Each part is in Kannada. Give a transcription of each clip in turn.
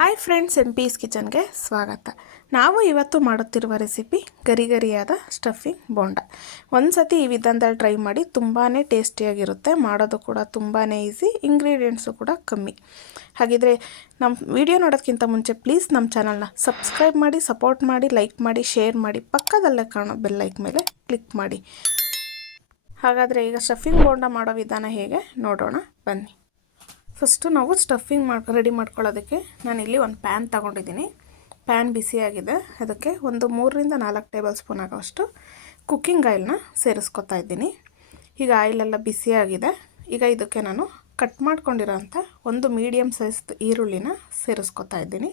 ಹಾಯ್ ಫ್ರೆಂಡ್ಸ್ ಎಂ ಪೀಸ್ ಕಿಚನ್ಗೆ ಸ್ವಾಗತ. ನಾವು ಇವತ್ತು ಮಾಡುತ್ತಿರುವ ರೆಸಿಪಿ ಗರಿ ಗರಿಯಾದ ಸ್ಟಫಿಂಗ್ ಬೋಂಡ. ಒಂದು ಸತಿ ಈ ವಿಧಾನದಲ್ಲಿ ಟ್ರೈ ಮಾಡಿ ತುಂಬಾ ಟೇಸ್ಟಿಯಾಗಿರುತ್ತೆ. ಮಾಡೋದು ಕೂಡ ತುಂಬಾ ಈಸಿ, ಇಂಗ್ರೀಡಿಯೆಂಟ್ಸು ಕೂಡ ಕಮ್ಮಿ. ಹಾಗಿದ್ರೆ ನಮ್ಮ ವಿಡಿಯೋ ನೋಡೋದಕ್ಕಿಂತ ಮುಂಚೆ ಪ್ಲೀಸ್ ನಮ್ಮ ಚಾನಲ್ನ ಸಬ್ಸ್ಕ್ರೈಬ್ ಮಾಡಿ, ಸಪೋರ್ಟ್ ಮಾಡಿ, ಲೈಕ್ ಮಾಡಿ, ಶೇರ್ ಮಾಡಿ, ಪಕ್ಕದಲ್ಲೇ ಕಾಣೋ ಬೆಲ್ ಲೈಕ್ ಮೇಲೆ ಕ್ಲಿಕ್ ಮಾಡಿ. ಹಾಗಾದರೆ ಈಗ ಸ್ಟಫಿಂಗ್ ಬೋಂಡ ಮಾಡೋ ವಿಧಾನ ಹೇಗೆ? ನೋಡೋಣ. ಬನ್ನಿ. ಫಸ್ಟು ನಾವು ಸ್ಟಫಿಂಗ್ ಮಾಡಿ ರೆಡಿ ಮಾಡ್ಕೊಳ್ಳೋದಕ್ಕೆ ನಾನಿಲ್ಲಿ ಒಂದು ಪ್ಯಾನ್ ತಗೊಂಡಿದ್ದೀನಿ. ಪ್ಯಾನ್ ಬಿಸಿಯಾಗಿದೆ ಅದಕ್ಕೆ ಒಂದು ಮೂರರಿಂದ ನಾಲ್ಕು ಟೇಬಲ್ ಸ್ಪೂನ್ ಆಗೋಷ್ಟು ಕುಕ್ಕಿಂಗ್ ಆಯಿಲ್ನ ಸೇರಿಸ್ಕೊತಾ ಇದ್ದೀನಿ. ಈಗ ಆಯಿಲೆಲ್ಲ ಬಿಸಿಯಾಗಿದೆ ಈಗ ಇದಕ್ಕೆ ನಾನು ಕಟ್ ಮಾಡ್ಕೊಂಡಿರೋಂಥ ಒಂದು ಮೀಡಿಯಮ್ ಸೈಜ್ ಈರುಳ್ಳಿನ ಸೇರಿಸ್ಕೊತಾ ಇದ್ದೀನಿ.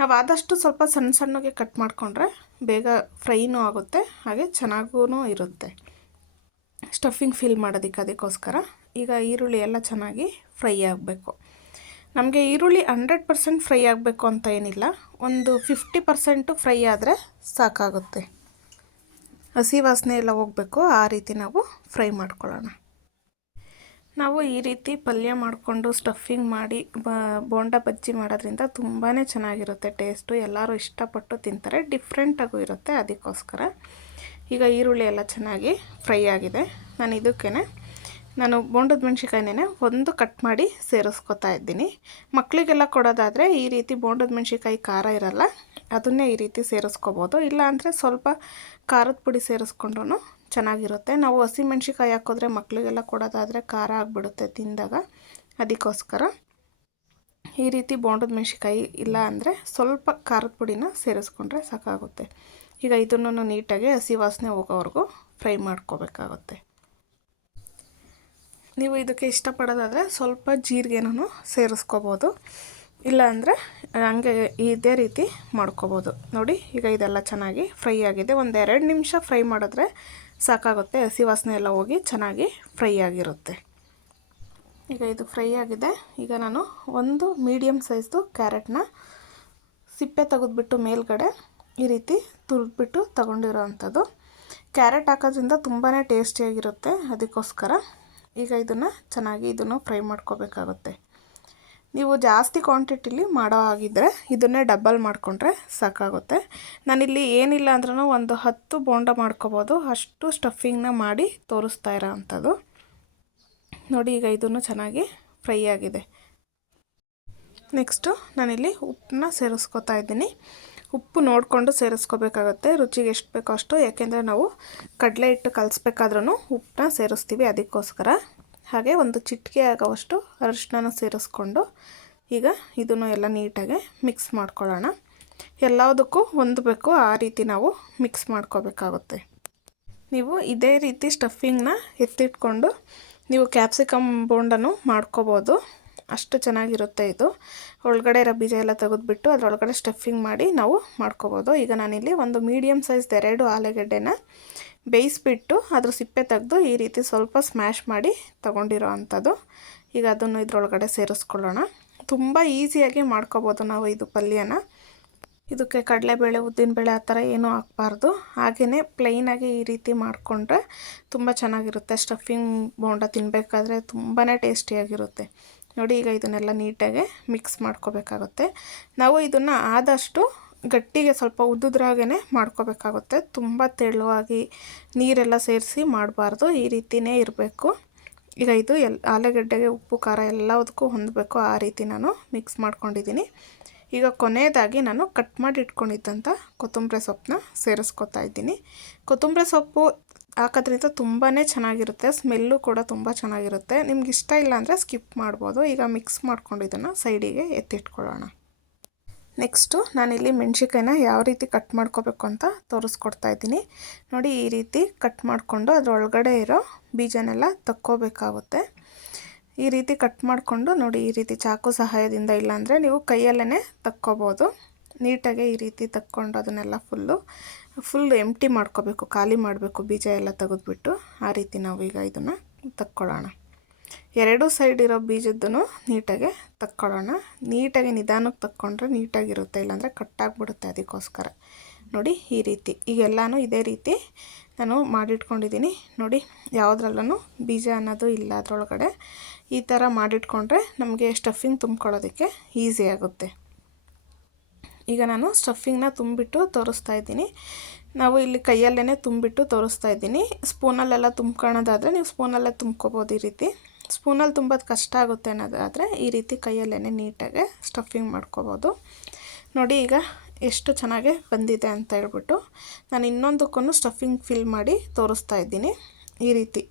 ನಾವು ಆದಷ್ಟು ಸ್ವಲ್ಪ ಸಣ್ಣ ಸಣ್ಣಗೆ ಕಟ್ ಮಾಡಿಕೊಂಡ್ರೆ ಬೇಗ ಫ್ರೈನೂ ಆಗುತ್ತೆ, ಹಾಗೆ ಚೆನ್ನಾಗೂ ಇರುತ್ತೆ. ಸ್ಟಫಿಂಗ್ ಫಿಲ್ ಮಾಡೋದಕ್ಕೆ ಅದಕ್ಕೋಸ್ಕರ ಈಗ ಈರುಳ್ಳಿ ಎಲ್ಲ ಚೆನ್ನಾಗಿ ಫ್ರೈ ಆಗಬೇಕು. ನಮಗೆ ಈರುಳ್ಳಿ ಹಂಡ್ರೆಡ್ ಪರ್ಸೆಂಟ್ ಫ್ರೈ ಆಗಬೇಕು ಅಂತ ಏನಿಲ್ಲ. ಒಂದು ಫಿಫ್ಟಿ ಪರ್ಸೆಂಟು ಫ್ರೈ ಆದರೆ ಸಾಕಾಗುತ್ತೆ. ಹಸಿ ವಾಸನೆ ಎಲ್ಲ ಹೋಗಬೇಕು, ಆ ರೀತಿ ನಾವು ಫ್ರೈ ಮಾಡ್ಕೊಳ್ಳೋಣ. ನಾವು ಈ ರೀತಿ ಪಲ್ಯ ಮಾಡಿಕೊಂಡು ಸ್ಟಫಿಂಗ್ ಮಾಡಿ ಬೋಂಡ ಬಜ್ಜಿ ಮಾಡೋದ್ರಿಂದ ತುಂಬಾ ಚೆನ್ನಾಗಿರುತ್ತೆ ಟೇಸ್ಟು. ಎಲ್ಲರೂ ಇಷ್ಟಪಟ್ಟು ತಿಂತಾರೆ, ಡಿಫ್ರೆಂಟಾಗೂ ಇರುತ್ತೆ ಅದಕ್ಕೋಸ್ಕರ. ಈಗ ಈರುಳ್ಳಿ ಎಲ್ಲ ಚೆನ್ನಾಗಿ ಫ್ರೈ ಆಗಿದೆ. ನಾನು ಇದಕ್ಕೇ ನಾನು ಬೊಂಡದ ಮೆಣ್ಸಿಕಾಯಿನೇ ಒಂದು ಕಟ್ ಮಾಡಿ ಸೇರಿಸ್ಕೊತಾ ಇದ್ದೀನಿ. ಮಕ್ಕಳಿಗೆಲ್ಲ ಕೊಡೋದಾದರೆ ಈ ರೀತಿ ಬೋಂಡದ ಮೆಣ್ಸಿಕಾಯಿ ಖಾರ ಇರಲ್ಲ, ಅದನ್ನೇ ಈ ರೀತಿ ಸೇರಿಸ್ಕೋಬೋದು. ಇಲ್ಲಾಂದರೆ ಸ್ವಲ್ಪ ಖಾರದ ಪುಡಿ ಸೇರಿಸ್ಕೊಂಡ್ರೂ ಚೆನ್ನಾಗಿರುತ್ತೆ. ನಾವು ಹಸಿ ಮೆಣ್ಸಿಕಾಯಿ ಹಾಕಿದ್ರೆ ಮಕ್ಕಳಿಗೆಲ್ಲ ಕೊಡೋದಾದರೆ ಖಾರ ಆಗಿಬಿಡುತ್ತೆ ತಿಂದಾಗ. ಅದಕ್ಕೋಸ್ಕರ ಈ ರೀತಿ ಬೊಂಡದ ಮೆಣ್ಸಿಕಾಯಿ ಇಲ್ಲ ಅಂದರೆ ಸ್ವಲ್ಪ ಖಾರದ ಪುಡಿನ ಸೇರಿಸ್ಕೊಂಡ್ರೆ ಸಾಕಾಗುತ್ತೆ. ಈಗ ಇದನ್ನು ನೀಟಾಗಿ ಹಸಿ ವಾಸನೆ ಹೋಗೋವರೆಗೂ ಫ್ರೈ ಮಾಡ್ಕೋಬೇಕಾಗುತ್ತೆ. ನೀವು ಇದಕ್ಕೆ ಇಷ್ಟಪಡೋದಾದರೆ ಸ್ವಲ್ಪ ಜೀರಿಗೆನೂ ಸೇರಿಸ್ಕೋಬೋದು. ಇಲ್ಲಾಂದರೆ ಹಂಗೆ ಇದೇ ರೀತಿ ಮಾಡ್ಕೋಬೋದು. ನೋಡಿ, ಈಗ ಇದೆಲ್ಲ ಚೆನ್ನಾಗಿ ಫ್ರೈ ಆಗಿದೆ. ಒಂದು ಎರಡು ನಿಮಿಷ ಫ್ರೈ ಮಾಡಿದ್ರೆ ಸಾಕಾಗುತ್ತೆ. ಹಸಿ ವಾಸನೆ ಎಲ್ಲ ಹೋಗಿ ಚೆನ್ನಾಗಿ ಫ್ರೈ ಆಗಿರುತ್ತೆ. ಈಗ ಇದು ಫ್ರೈ ಆಗಿದೆ. ಈಗ ನಾನು ಒಂದು ಮೀಡಿಯಮ್ ಸೈಜ್ದು ಕ್ಯಾರೆಟ್ನ ಸಿಪ್ಪೆ ತೆಗೆದುಬಿಟ್ಟು ಮೇಲ್ಗಡೆ ಈ ರೀತಿ ತುರಿದ್ಬಿಟ್ಟು ತಗೊಂಡಿರೋ ಅಂಥದ್ದು ಕ್ಯಾರೆಟ್ ಹಾಕೋದ್ರಿಂದ ತುಂಬಾ ಟೇಸ್ಟಿಯಾಗಿರುತ್ತೆ. ಅದಕ್ಕೋಸ್ಕರ ಈಗ ಇದನ್ನು ಚೆನ್ನಾಗಿ ಇದನ್ನು ಫ್ರೈ ಮಾಡ್ಕೋಬೇಕಾಗುತ್ತೆ. ನೀವು ಜಾಸ್ತಿ ಕ್ವಾಂಟಿಟಿಲಿ ಮಾಡೋ ಆಗಿದ್ದರೆ ಇದನ್ನೇ ಡಬ್ಬಲ್ ಮಾಡಿಕೊಂಡ್ರೆ ಸಾಕಾಗುತ್ತೆ. ನಾನಿಲ್ಲಿ ಏನಿಲ್ಲ ಅಂದ್ರೂ ಒಂದು ಹತ್ತು ಬೋಂಡ ಮಾಡ್ಕೋಬೋದು. ಅಷ್ಟು ಸ್ಟಫಿಂಗ್ನ ಮಾಡಿ ತೋರಿಸ್ತಾ ಇರೋ ಅಂಥದ್ದು. ನೋಡಿ ಈಗ ಇದನ್ನು ಚೆನ್ನಾಗಿ ಫ್ರೈ ಆಗಿದೆ. ನೆಕ್ಸ್ಟು ನಾನಿಲ್ಲಿ ಉಪ್ಪನ್ನ ಸೇರಿಸ್ಕೊತಾ ಇದ್ದೀನಿ. ಉಪ್ಪು ನೋಡಿಕೊಂಡು ಸೇರಿಸ್ಕೋಬೇಕಾಗತ್ತೆ, ರುಚಿಗೆ ಎಷ್ಟು ಬೇಕೋ ಅಷ್ಟು. ಯಾಕೆಂದರೆ ನಾವು ಕಡಲೆ ಹಿಟ್ಟು ಕಲಿಸ್ಬೇಕಾದ್ರೂ ಉಪ್ಪನ್ನ ಸೇರಿಸ್ತೀವಿ ಅದಕ್ಕೋಸ್ಕರ. ಹಾಗೆ ಒಂದು ಚಿಟಿಕೆ ಆಗೋವಷ್ಟು ಅರಿಶಿನ ಸೇರಿಸ್ಕೊಂಡು ಈಗ ಇದನ್ನು ಎಲ್ಲ ನೀಟಾಗಿ ಮಿಕ್ಸ್ ಮಾಡ್ಕೊಳ್ಳೋಣ. ಎಲ್ಲದಕ್ಕೂ ಹೊಂದಬೇಕು ಆ ರೀತಿ ನಾವು ಮಿಕ್ಸ್ ಮಾಡ್ಕೋಬೇಕಾಗುತ್ತೆ. ನೀವು ಇದೇ ರೀತಿ ಸ್ಟಫಿಂಗ್ನ ಎತ್ತಿಟ್ಕೊಂಡು ನೀವು ಕ್ಯಾಪ್ಸಿಕಮ್ ಬೋಂಡನ್ನು ಮಾಡ್ಕೋಬೋದು. ಅಷ್ಟು ಚೆನ್ನಾಗಿರುತ್ತೆ ಇದು. ಒಳಗಡೆ ಇರೋ ಬೀಜ ಎಲ್ಲ ತೆಗೆದುಬಿಟ್ಟು ಅದರೊಳಗಡೆ ಸ್ಟಫಿಂಗ್ ಮಾಡಿ ನಾವು ಮಾಡ್ಕೋಬೋದು. ಈಗ ನಾನಿಲ್ಲಿ ಒಂದು ಮೀಡಿಯಮ್ ಸೈಜ್ ಎರಡು ಆಲೂಗಡ್ಡೆನ ಬೇಯಿಸ್ಬಿಟ್ಟು ಅದ್ರ ಸಿಪ್ಪೆ ತೆಗೆದು ಈ ರೀತಿ ಸ್ವಲ್ಪ ಸ್ಮ್ಯಾಶ್ ಮಾಡಿ ತೊಗೊಂಡಿರೋ ಅಂಥದ್ದು. ಈಗ ಅದನ್ನು ಇದರೊಳಗಡೆ ಸೇರಿಸ್ಕೊಳ್ಳೋಣ. ತುಂಬ ಈಸಿಯಾಗಿ ಮಾಡ್ಕೋಬೋದು ನಾವು ಇದು ಪಲ್ಯನ. ಇದಕ್ಕೆ ಕಡಲೆಬೇಳೆ, ಉದ್ದಿನಬೇಳೆ ಆ ಥರ ಏನೂ ಹಾಕ್ಬಾರ್ದು. ಹಾಗೆಯೇ ಪ್ಲೈನಾಗಿ ಈ ರೀತಿ ಮಾಡಿಕೊಂಡ್ರೆ ತುಂಬ ಚೆನ್ನಾಗಿರುತ್ತೆ. ಸ್ಟಫಿಂಗ್ ಬೋಂಡ ತಿನ್ನಬೇಕಾದ್ರೆ ತುಂಬಾ ಟೇಸ್ಟಿಯಾಗಿರುತ್ತೆ ನೋಡಿ, ಈಗ ಇದನ್ನೆಲ್ಲ ನೀಟಾಗಿ ಮಿಕ್ಸ್ ಮಾಡ್ಕೋಬೇಕಾಗುತ್ತೆ. ನಾವು ಇದನ್ನು ಆದಷ್ಟು ಗಟ್ಟಿಗೆ ಸ್ವಲ್ಪ ಉದ್ದುದ್ರಾಗೇ ಮಾಡ್ಕೋಬೇಕಾಗುತ್ತೆ. ತುಂಬ ತೆಳುವಾಗಿ ನೀರೆಲ್ಲ ಸೇರಿಸಿ ಮಾಡಬಾರ್ದು, ಈ ರೀತಿಯೇ ಇರಬೇಕು. ಈಗ ಇದು ಎಲ್, ಆಲೂಗಡ್ಡೆಗೆ ಉಪ್ಪು, ಖಾರ ಎಲ್ಲದಕ್ಕೂ ಹೊಂದಬೇಕು, ಆ ರೀತಿ ನಾನು ಮಿಕ್ಸ್ ಮಾಡ್ಕೊಂಡಿದ್ದೀನಿ. ಈಗ ಕೊನೆಯದಾಗಿ ನಾನು ಕಟ್ ಮಾಡಿ ಇಟ್ಕೊಂಡಿದ್ದಂಥ ಕೊತ್ತಂಬರಿ ಸೊಪ್ಪನ್ನ ಸೇರಿಸ್ಕೊತಾ ಇದ್ದೀನಿ. ಕೊತ್ತಂಬರಿ ಸೊಪ್ಪು ಹಾಕೋದ್ರಿಂದ ತುಂಬಾ ಚೆನ್ನಾಗಿರುತ್ತೆ, ಸ್ಮೆಲ್ಲು ಕೂಡ ತುಂಬ ಚೆನ್ನಾಗಿರುತ್ತೆ. ನಿಮ್ಗೆ ಇಷ್ಟ ಇಲ್ಲ ಅಂದರೆ ಸ್ಕಿಪ್ ಮಾಡ್ಬೋದು. ಈಗ ಮಿಕ್ಸ್ ಮಾಡ್ಕೊಂಡು ಇದನ್ನು ಸೈಡಿಗೆ ಎತ್ತಿಟ್ಕೊಳ್ಳೋಣ. ನೆಕ್ಸ್ಟು ನಾನಿಲ್ಲಿ ಮೆಣ್ಸಿಕಾಯಿನ ಯಾವ ರೀತಿ ಕಟ್ ಮಾಡ್ಕೋಬೇಕು ಅಂತ ತೋರಿಸ್ಕೊಡ್ತಾ ಇದ್ದೀನಿ. ನೋಡಿ, ಈ ರೀತಿ ಕಟ್ ಮಾಡಿಕೊಂಡು ಅದರೊಳಗಡೆ ಇರೋ ಬೀಜನೆಲ್ಲ ತಕ್ಕೋಬೇಕಾಗುತ್ತೆ. ಈ ರೀತಿ ಕಟ್ ಮಾಡಿಕೊಂಡು ನೋಡಿ, ಈ ರೀತಿ ಚಾಕು ಸಹಾಯದಿಂದ ಇಲ್ಲಾಂದರೆ ನೀವು ಕೈಯಲ್ಲೇ ತಕ್ಕೋಬೋದು. ನೀಟಾಗಿ ಈ ರೀತಿ ತಕ್ಕೊಂಡು ಅದನ್ನೆಲ್ಲ ಫುಲ್ಲು ಫುಲ್ ಎಂಟಿ ಮಾಡ್ಕೋಬೇಕು, ಖಾಲಿ ಮಾಡಬೇಕು, ಬೀಜ ಎಲ್ಲ ತೆಗೆದ್ಬಿಟ್ಟು ಆ ರೀತಿ ನಾವು ಈಗ ಇದನ್ನು ತಕ್ಕೊಳ್ಳೋಣ. ಎರಡು ಸೈಡ್ ಇರೋ ಬೀಜದ್ದೂ ನೀಟಾಗಿ ತಕ್ಕೊಳ್ಳೋಣ. ನೀಟಾಗಿ ನಿಧಾನಕ್ಕೆ ತಕ್ಕೊಂಡ್ರೆ ನೀಟಾಗಿರುತ್ತೆ, ಇಲ್ಲಾಂದರೆ ಕಟ್ಟಾಗ್ಬಿಡುತ್ತೆ ಅದಕ್ಕೋಸ್ಕರ. ನೋಡಿ, ಈ ರೀತಿ. ಈಗೆಲ್ಲನೂ ಇದೇ ರೀತಿ ನಾನು ಮಾಡಿಟ್ಕೊಂಡಿದ್ದೀನಿ. ನೋಡಿ ಯಾವುದ್ರಲ್ಲೂ ಬೀಜ ಅನ್ನೋದು ಇಲ್ಲ ಅದರೊಳಗಡೆ. ಈ ಥರ ಮಾಡಿಟ್ಕೊಂಡ್ರೆ ನಮಗೆ ಸ್ಟಫಿಂಗ್ ತುಂಬ್ಕೊಳ್ಳೋದಕ್ಕೆ ಈಸಿ ಆಗುತ್ತೆ. ಈಗ ನಾನು ಸ್ಟಫಿಂಗ್ನ ತುಂಬಿಟ್ಟು ತೋರಿಸ್ತಾ ಇದ್ದೀನಿ. ನಾವು ಇಲ್ಲಿ ಕೈಯಲ್ಲೇ ತುಂಬಿಟ್ಟು ತೋರಿಸ್ತಾ ಇದ್ದೀನಿ. ಸ್ಪೂನಲ್ಲೆಲ್ಲ ತುಂಬ್ಕೊಳೋದಾದರೆ ನೀವು ಸ್ಪೂನಲ್ಲೇ ತುಂಬ್ಕೋಬೋದು ಈ ರೀತಿ. ಸ್ಪೂನಲ್ಲಿ ತುಂಬೋದು ಕಷ್ಟ ಆಗುತ್ತೆ ಅನ್ನೋದಾದರೆ ಈ ರೀತಿ ಕೈಯಲ್ಲೇ ನೀಟಾಗಿ ಸ್ಟಫಿಂಗ್ ಮಾಡ್ಕೋಬೋದು. ನೋಡಿ ಈಗ ಎಷ್ಟು ಚೆನ್ನಾಗಿ ಬಂದಿದೆ ಅಂತ ಹೇಳ್ಬಿಟ್ಟು ನಾನು ಇನ್ನೊಂದಕ್ಕೂ ಸ್ಟಫಿಂಗ್ ಫಿಲ್ ಮಾಡಿ ತೋರಿಸ್ತಾ ಇದ್ದೀನಿ. ಈ ರೀತಿ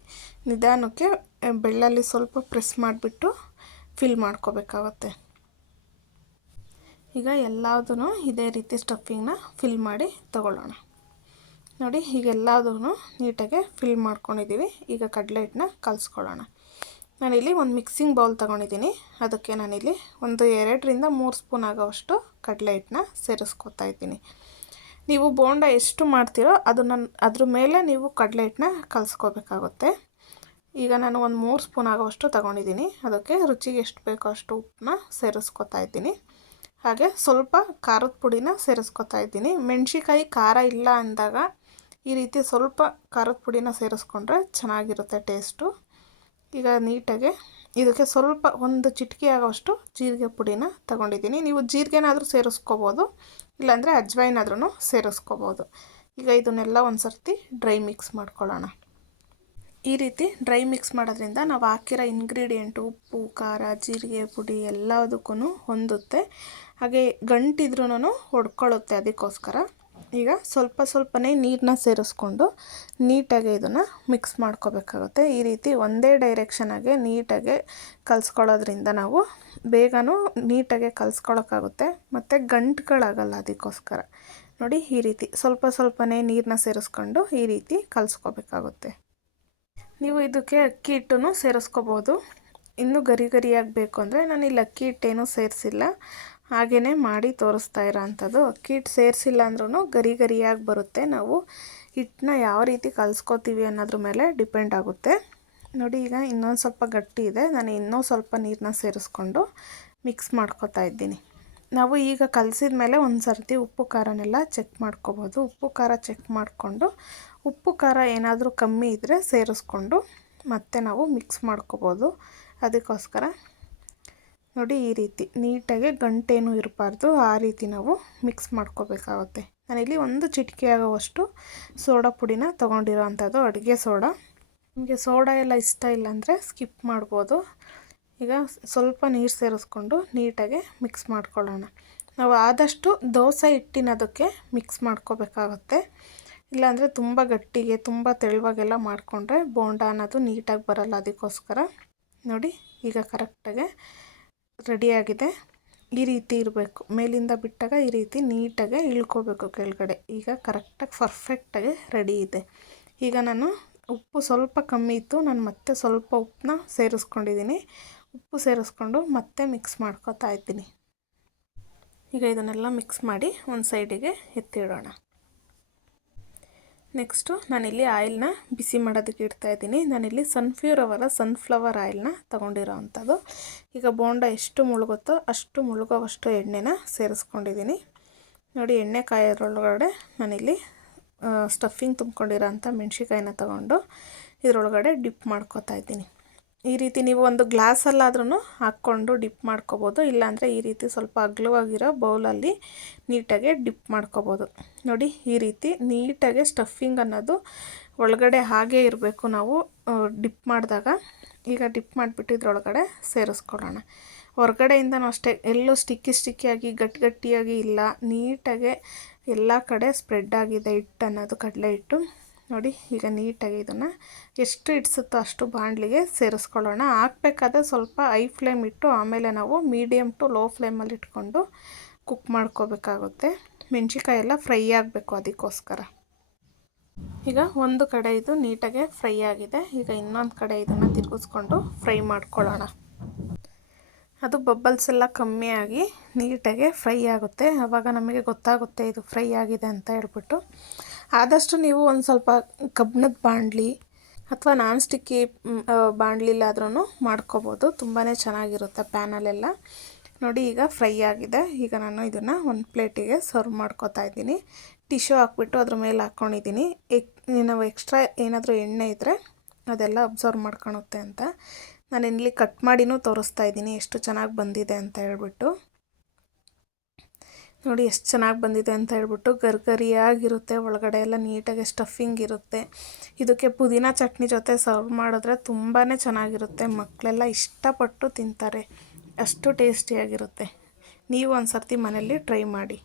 ನಿಧಾನಕ್ಕೆ ಬೆಳ್ಳಲ್ಲಿ ಸ್ವಲ್ಪ ಪ್ರೆಸ್ ಮಾಡಿಬಿಟ್ಟು ಫಿಲ್ ಮಾಡ್ಕೋಬೇಕಾಗತ್ತೆ. ಈಗ ಎಲ್ಲದೂ ಇದೇ ರೀತಿ ಸ್ಟಫಿಂಗ್ನ ಫಿಲ್ ಮಾಡಿ ತಗೊಳ್ಳೋಣ. ನೋಡಿ ಹೀಗೆಲ್ಲದೂ ನೀಟಾಗೆ ಫಿಲ್ ಮಾಡ್ಕೊಂಡಿದ್ದೀವಿ. ಈಗ ಕಡಲೆ ಹಿಟ್ಟನ್ನ ಕಲಿಸ್ಕೊಳ್ಳೋಣ. ನಾನಿಲ್ಲಿ ಒಂದು ಮಿಕ್ಸಿಂಗ್ ಬೌಲ್ ತೊಗೊಂಡಿದ್ದೀನಿ. ಅದಕ್ಕೆ ನಾನಿಲ್ಲಿ ಒಂದು ಎರಡರಿಂದ ಮೂರು ಸ್ಪೂನ್ ಆಗೋವಷ್ಟು ಕಡಲೆ ಹಿಟ್ಟನ್ನ ಸೇರಿಸ್ಕೊತಾ ಇದ್ದೀನಿ. ನೀವು ಬೋಂಡ ಎಷ್ಟು ಮಾಡ್ತೀರೋ ಅದನ್ನು, ಅದ್ರ ಮೇಲೆ ನೀವು ಕಡಲೆ ಹಿಟ್ಟನ್ನ ಕಲಿಸ್ಕೋಬೇಕಾಗುತ್ತೆ. ಈಗ ನಾನು ಒಂದು ಮೂರು ಸ್ಪೂನ್ ಆಗೋವಷ್ಟು ತೊಗೊಂಡಿದ್ದೀನಿ. ಅದಕ್ಕೆ ರುಚಿಗೆ ಎಷ್ಟು ಬೇಕೋ ಅಷ್ಟು ಉಪ್ಪನ್ನ ಸೇರಿಸ್ಕೊತಾ ಇದ್ದೀನಿ. ಹಾಗೆ ಸ್ವಲ್ಪ ಖಾರದ ಪುಡಿನ ಸೇರಿಸ್ಕೊತಾ ಇದ್ದೀನಿ. ಮೆಣಸಿಕಾಯಿ ಖಾರ ಇಲ್ಲ ಅಂದಾಗ ಈ ರೀತಿ ಸ್ವಲ್ಪ ಖಾರದ ಪುಡಿನ ಸೇರಿಸ್ಕೊಂಡ್ರೆ ಚೆನ್ನಾಗಿರುತ್ತೆ ಟೇಸ್ಟು. ಈಗ ನೀಟಾಗಿ ಇದಕ್ಕೆ ಸ್ವಲ್ಪ ಒಂದು ಚಿಟಿಕೆ ಆಗೋಷ್ಟು ಜೀರಿಗೆ ಪುಡಿನ ತಗೊಂಡಿದ್ದೀನಿ. ನೀವು ಜೀರಿಗೆನಾದರೂ ಸೇರಿಸ್ಕೋಬೋದು, ಇಲ್ಲಾಂದರೆ ಅಜ್ವೈನಾದ್ರೂ ಸೇರಿಸ್ಕೋಬೋದು. ಈಗ ಇದನ್ನೆಲ್ಲ ಒಂದು ಸರ್ತಿ ಡ್ರೈ ಮಿಕ್ಸ್ ಮಾಡ್ಕೊಳ್ಳೋಣ. ಈ ರೀತಿ ಡ್ರೈ ಮಿಕ್ಸ್ ಮಾಡೋದ್ರಿಂದ ನಾವು ಹಾಕಿರೋ ಇಂಗ್ರೀಡಿಯೆಂಟು ಉಪ್ಪು, ಖಾರ, ಜೀರಿಗೆ, ಪುಡಿ ಎಲ್ಲದಕ್ಕೂ ಹೊಂದುತ್ತೆ. ಹಾಗೆ ಗಂಟಿದ್ರೂ ಹೊಡ್ಕೊಳ್ಳುತ್ತೆ ಅದಕ್ಕೋಸ್ಕರ. ಈಗ ಸ್ವಲ್ಪ ಸ್ವಲ್ಪನೇ ನೀರನ್ನ ಸೇರಿಸ್ಕೊಂಡು ನೀಟಾಗಿ ಇದನ್ನು ಮಿಕ್ಸ್ ಮಾಡ್ಕೋಬೇಕಾಗುತ್ತೆ. ಈ ರೀತಿ ಒಂದೇ ಡೈರೆಕ್ಷನಾಗೆ ನೀಟಾಗೆ ಕಲಿಸ್ಕೊಳ್ಳೋದ್ರಿಂದ ನಾವು ಬೇಗನೂ ನೀಟಾಗೆ ಕಲಿಸ್ಕೊಳಕ್ಕಾಗುತ್ತೆ. ಮತ್ತು ಗಂಟುಗಳಾಗಲ್ಲ ಅದಕ್ಕೋಸ್ಕರ. ನೋಡಿ ಈ ರೀತಿ ಸ್ವಲ್ಪ ಸ್ವಲ್ಪನೇ ನೀರನ್ನ ಸೇರಿಸ್ಕೊಂಡು ಈ ರೀತಿ ಕಲಿಸ್ಕೋಬೇಕಾಗುತ್ತೆ. ನೀವು ಇದಕ್ಕೆ ಅಕ್ಕಿ ಹಿಟ್ಟನ್ನು ಸೇರಿಸ್ಕೋಬೋದು. ಇನ್ನೂ ಗರಿ ಗರಿಯಾಗಿ ಬೇಕು ಅಂದರೆ ನಾನು ಇಲ್ಲಿ ಅಕ್ಕಿ ಹಿಟ್ಟೇನೂ ಸೇರಿಸಿಲ್ಲ. ಹಾಗೆಯೇ ಮಾಡಿ ತೋರಿಸ್ತಾ ಇರೋವಂಥದ್ದು ಅಕ್ಕಿ ಹಿಟ್ಟು ಸೇರಿಸಿಲ್ಲ ಅಂದ್ರೂ ಗರಿ ಗರಿಯಾಗಿ ಬರುತ್ತೆ. ನಾವು ಹಿಟ್ಟನ್ನ ಯಾವ ರೀತಿ ಕಲಿಸ್ಕೋತೀವಿ ಅನ್ನೋದ್ರ ಮೇಲೆ ಡಿಪೆಂಡ್ ಆಗುತ್ತೆ. ನೋಡಿ, ಈಗ ಇನ್ನೊಂದು ಸ್ವಲ್ಪ ಗಟ್ಟಿ ಇದೆ. ನಾನು ಇನ್ನೂ ಸ್ವಲ್ಪ ನೀರನ್ನ ಸೇರಿಸ್ಕೊಂಡು ಮಿಕ್ಸ್ ಮಾಡ್ಕೊತಾ ಇದ್ದೀನಿ. ನಾವು ಈಗ ಕಲಸಿದ ಮೇಲೆ ಒಂದು ಸರ್ತಿ ಉಪ್ಪು ಖಾರನೆಲ್ಲ ಚೆಕ್ ಮಾಡ್ಕೋಬೋದು. ಉಪ್ಪು ಖಾರ ಚೆಕ್ ಮಾಡಿಕೊಂಡು ಉಪ್ಪು, ಖಾರ ಏನಾದರೂ ಕಮ್ಮಿ ಇದ್ದರೆ ಸೇರಿಸ್ಕೊಂಡು ಮತ್ತೆ ನಾವು ಮಿಕ್ಸ್ ಮಾಡ್ಕೋಬೋದು. ಅದಕ್ಕೋಸ್ಕರ ನೋಡಿ ಈ ರೀತಿ ನೀಟಾಗಿ ಗಂಟೇನೂ ಇರಬಾರ್ದು, ಆ ರೀತಿ ನಾವು ಮಿಕ್ಸ್ ಮಾಡ್ಕೋಬೇಕಾಗುತ್ತೆ. ನಾನಿಲ್ಲಿ ಒಂದು ಚಿಟಿಕೆ ಆಗುವಷ್ಟು ಸೋಡಾ ಪುಡಿನ ತೊಗೊಂಡಿರೋ ಅಂಥದ್ದು ಅಡುಗೆ ಸೋಡಾ. ನಿಮಗೆ ಸೋಡಾ ಎಲ್ಲ ಇಷ್ಟ ಇಲ್ಲ ಅಂದರೆ ಸ್ಕಿಪ್ ಮಾಡ್ಬೋದು. ಈಗ ಸ್ವಲ್ಪ ನೀರು ಸೇರಿಸ್ಕೊಂಡು ನೀಟಾಗಿ ಮಿಕ್ಸ್ ಮಾಡ್ಕೊಳ್ಳೋಣ. ನಾವು ಆದಷ್ಟು ದೋಸೆ ಹಿಟ್ಟಿನದಕ್ಕೆ ಮಿಕ್ಸ್ ಮಾಡ್ಕೋಬೇಕಾಗುತ್ತೆ. ಇಲ್ಲಾಂದರೆ ತುಂಬ ಗಟ್ಟಿಗೆ, ತುಂಬ ತೆಳುವಾಗೆಲ್ಲ ಮಾಡಿಕೊಂಡ್ರೆ ಬೋಂಡ ಅನ್ನೋದು ನೀಟಾಗಿ ಬರಲ್ಲ ಅದಕ್ಕೋಸ್ಕರ. ನೋಡಿ, ಈಗ ಕರೆಕ್ಟಾಗೆ ರೆಡಿಯಾಗಿದೆ ಈ ರೀತಿ ಇರಬೇಕು. ಮೇಲಿಂದ ಬಿಟ್ಟಾಗ ಈ ರೀತಿ ನೀಟಾಗೆ ಇಳ್ಕೋಬೇಕು ಕೆಳಗಡೆ. ಈಗ ಕರೆಕ್ಟಾಗಿ ಪರ್ಫೆಕ್ಟಾಗಿ ರೆಡಿ ಇದೆ. ಈಗ ನಾನು ಉಪ್ಪು ಸ್ವಲ್ಪ ಕಮ್ಮಿ ಇತ್ತು. ನಾನು ಮತ್ತೆ ಸ್ವಲ್ಪ ಉಪ್ಪನ್ನ ಸೇರಿಸ್ಕೊಂಡಿದ್ದೀನಿ. ಉಪ್ಪು ಸೇರಿಸ್ಕೊಂಡು ಮತ್ತೆ ಮಿಕ್ಸ್ ಮಾಡ್ಕೋತಾ ಇದ್ದೀನಿ. ಈಗ ಇದನ್ನೆಲ್ಲ ಮಿಕ್ಸ್ ಮಾಡಿ ಒಂದು ಸೈಡಿಗೆ ಎತ್ತಿಡೋಣ. ನೆಕ್ಸ್ಟು ನಾನಿಲ್ಲಿ ಆಯಿಲ್ನ ಬಿಸಿ ಮಾಡೋದಕ್ಕೆ ಇಡ್ತಾ ಇದ್ದೀನಿ. ನಾನಿಲ್ಲಿ ಸನ್ಫ್ಯೂರ್ ಅವರ ಸನ್ಫ್ಲವರ್ ಆಯಿಲ್ನ ತೊಗೊಂಡಿರೋ ಅಂಥದ್ದು. ಈಗ ಬೋಂಡ ಎಷ್ಟು ಮುಳುಗುತ್ತೋ ಅಷ್ಟು ಮುಳುಗೋವಷ್ಟು ಎಣ್ಣೆನ ಸೇರಿಸ್ಕೊಂಡಿದ್ದೀನಿ. ನೋಡಿ, ಎಣ್ಣೆ ಕಾಯೋದ್ರೊಳಗಡೆ ನಾನಿಲ್ಲಿ ಸ್ಟಫಿಂಗ್ ತುಂಬ್ಕೊಂಡಿರೋ ಅಂಥ ಮೆಣ್ಸಿಕಾಯಿನ ತೊಗೊಂಡು ಇದರೊಳಗಡೆ ಡಿಪ್ ಮಾಡ್ಕೋತಾ ಇದ್ದೀನಿ. ಈ ರೀತಿ ನೀವು ಒಂದು ಗ್ಲಾಸಲ್ಲಾದ್ರೂ ಹಾಕ್ಕೊಂಡು ಡಿಪ್ ಮಾಡ್ಕೋಬೋದು. ಇಲ್ಲಾಂದರೆ ಈ ರೀತಿ ಸ್ವಲ್ಪ ಅಗ್ಲವಾಗಿರೋ ಬೌಲಲ್ಲಿ ನೀಟಾಗೆ ಡಿಪ್ ಮಾಡ್ಕೋಬೋದು. ನೋಡಿ, ಈ ರೀತಿ ನೀಟಾಗೆ ಸ್ಟಫಿಂಗ್ ಅನ್ನೋದು ಒಳಗಡೆ ಹಾಗೇ ಇರಬೇಕು ನಾವು ಡಿಪ್ ಮಾಡಿದಾಗ. ಈಗ ಡಿಪ್ ಮಾಡಿಬಿಟ್ಟು ಇದ್ರೊಳಗಡೆ ಸೇರಿಸ್ಕೊಳ್ಳೋಣ. ಹೊರಗಡೆಯಿಂದನೂ ಅಷ್ಟೇ, ಎಲ್ಲೂ ಸ್ಟಿಕ್ಕಿ ಸ್ಟಿಕ್ಕಿಯಾಗಿ, ಗಟ್ಟಿ ಗಟ್ಟಿಯಾಗಿ ಇಲ್ಲ. ನೀಟಾಗೆ ಎಲ್ಲ ಕಡೆ ಸ್ಪ್ರೆಡ್ ಆಗಿದೆ ಹಿಟ್ಟು ಅನ್ನೋದು ಕಡಲೆ ಹಿಟ್ಟು. ನೋಡಿ, ಈಗ ನೀಟಾಗಿ ಇದನ್ನು ಎಷ್ಟು ಇಡ್ಸುತ್ತೋ ಅಷ್ಟು ಬಾಣಲಿಗೆ ಸೇರಿಸ್ಕೊಳ್ಳೋಣ. ಹಾಕ್ಬೇಕಾದ್ರೆ ಸ್ವಲ್ಪ ಹೈ ಫ್ಲೇಮ್ ಇಟ್ಟು ಆಮೇಲೆ ನಾವು ಮೀಡಿಯಮ್ ಟು ಲೋ ಫ್ಲೇಮಲ್ಲಿ ಇಟ್ಕೊಂಡು ಕುಕ್ ಮಾಡ್ಕೋಬೇಕಾಗುತ್ತೆ. ಮೆಣಸಿಕಾಯಿ ಎಲ್ಲ ಫ್ರೈ ಆಗಬೇಕು ಅದಕ್ಕೋಸ್ಕರ. ಈಗ ಒಂದು ಕಡೆ ಇದು ನೀಟಾಗೆ ಫ್ರೈ ಆಗಿದೆ. ಈಗ ಇನ್ನೊಂದು ಕಡೆ ಇದನ್ನು ತಿರುಗಿಸ್ಕೊಂಡು ಫ್ರೈ ಮಾಡ್ಕೊಳ್ಳೋಣ. ಅದು ಬಬ್ಬಲ್ಸ್ ಎಲ್ಲ ಕಮ್ಮಿಯಾಗಿ ನೀಟಾಗೆ ಫ್ರೈ ಆಗುತ್ತೆ. ಆವಾಗ ನಮಗೆ ಗೊತ್ತಾಗುತ್ತೆ ಇದು ಫ್ರೈ ಆಗಿದೆ ಅಂತ ಹೇಳ್ಬಿಟ್ಟು. ಆದಷ್ಟು ನೀವು ಒಂದು ಸ್ವಲ್ಪ ಕಬ್ಬಿಣದ ಬಾಣಲಿ ಅಥವಾ ನಾನ್ ಸ್ಟಿಕ್ಕಿ ಬಾಣಲಿಲ್ಲಾದ್ರೂ ಮಾಡ್ಕೋಬೋದು. ತುಂಬಾ ಚೆನ್ನಾಗಿರುತ್ತೆ ಪ್ಯಾನಲ್ಲೆಲ್ಲ ನೋಡಿ, ಈಗ ಫ್ರೈ ಆಗಿದೆ. ಈಗ ನಾನು ಇದನ್ನು ಒಂದು ಪ್ಲೇಟಿಗೆ ಸರ್ವ್ ಮಾಡ್ಕೋತಾ ಇದ್ದೀನಿ. ಟಿಶ್ಯೂ ಹಾಕ್ಬಿಟ್ಟು ಅದ್ರ ಮೇಲೆ ಹಾಕ್ಕೊಂಡಿದ್ದೀನಿ ಎಕ್ ನಾವು ಎಕ್ಸ್ಟ್ರಾ ಏನಾದರೂ ಎಣ್ಣೆ ಇದ್ದರೆ ಅದೆಲ್ಲ ಅಬ್ಸರ್ವ್ ಮಾಡ್ಕೊಳುತ್ತೆ ಅಂತ. ನಾನು ಇಲ್ಲಿ ಕಟ್ ಮಾಡಿನೂ ತೋರಿಸ್ತಾ ಇದ್ದೀನಿ. ಎಷ್ಟು ಚೆನ್ನಾಗಿ ಬಂದಿದೆ ಅಂತ ಹೇಳ್ಬಿಟ್ಟು. ನೋಡಿ ಎಷ್ಟು ಚೆನ್ನಾಗಿ ಬಂದಿದೆ ಅಂತ ಹೇಳ್ಬಿಟ್ಟು ಗರ್ಗರಿಯಾಗಿರುತ್ತೆ, ಒಳಗಡೆ ಎಲ್ಲ ನೀಟಾಗಿ ಸ್ಟಫಿಂಗ್ ಇರುತ್ತೆ. ಇದಕ್ಕೆ ಪುದೀನ ಚಟ್ನಿ ಜೊತೆ ಸರ್ವ್ ಮಾಡಿದ್ರೆ ತುಂಬಾ ಚೆನ್ನಾಗಿರುತ್ತೆ. ಮಕ್ಕಳೆಲ್ಲ ಇಷ್ಟಪಟ್ಟು ತಿಂತಾರೆ. ಅಷ್ಟು ಟೇಸ್ಟಿಯಾಗಿರುತ್ತೆ ನೀವು ಒಂದು ಸರ್ತಿ ಮನೆಯಲ್ಲಿ ಟ್ರೈ ಮಾಡಿ.